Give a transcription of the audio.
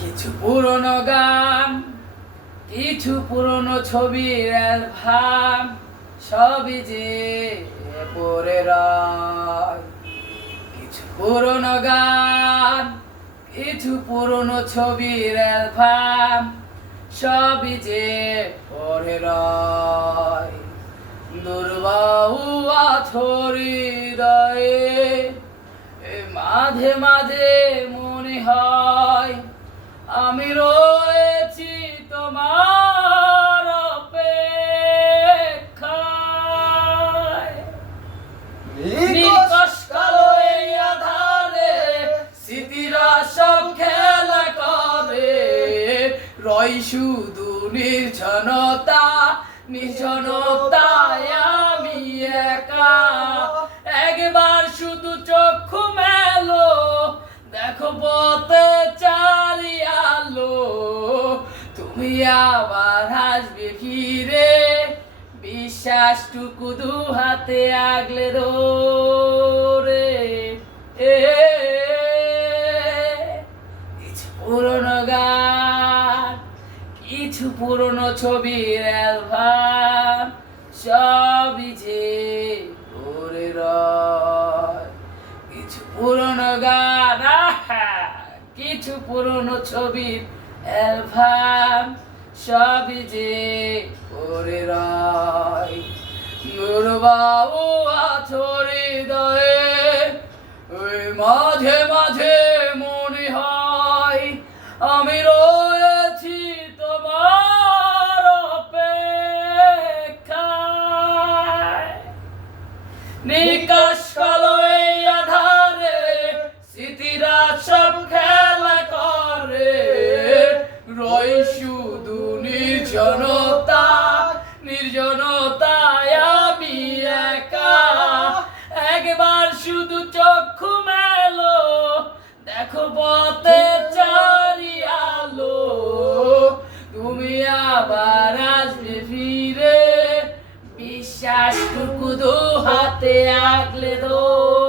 কিছু পুরনো গান, কিছু পুরনো ছবির অ্যালবাম, সবই যে পড়ে রয়। কিছু পুরনো গান, কিছু পুরনো ছবির অ্যালবাম, সবই যে পড়ে রয়। দুর্বাহু আছর হৃদয়ে মাঝে মাঝে মনে হয় আমি রয়েছি তোমার অপেক্ষায়। নিকষ কালো এই আধারে স্মৃতিরা সব খেলা করে, রয় শুধু নির্জনতা, নির্জনতায় আমি একা। একবার শুধু চক্ষু মেলো, দেখো পথে চারি আলো, তুমি আবার হাসবে ফিরে, বিশ্বাসটুকু দু হাতে আগলে ধরে। কিছু পুরনো গান, কিছু পুরনো ছবির অ্যালবাম, সবই যে পড়ে রয়। কিছু পুরনো গান, কিছু পুরনো ছবির অ্যালবাম, সবই যে পড়ে রয়। দুর্বাহু আছর হৃদয়ে ওই মাঝে মাঝে মনে হয় আমি রয়েছি তোমার অপেক্ষায়। নিকাশ কালো এই আধারে স্মৃতিরা সব খেলা করে, রয় শুধু নির্জনতা, নির্জনতায় আমি একা। একবার শুধু চক্ষু মেলো, দেখো পথে চারি আলো, তুমি আবার আসবে ফিরে, বিশ্বাসটুকু দু হাতে আগলে ধরে।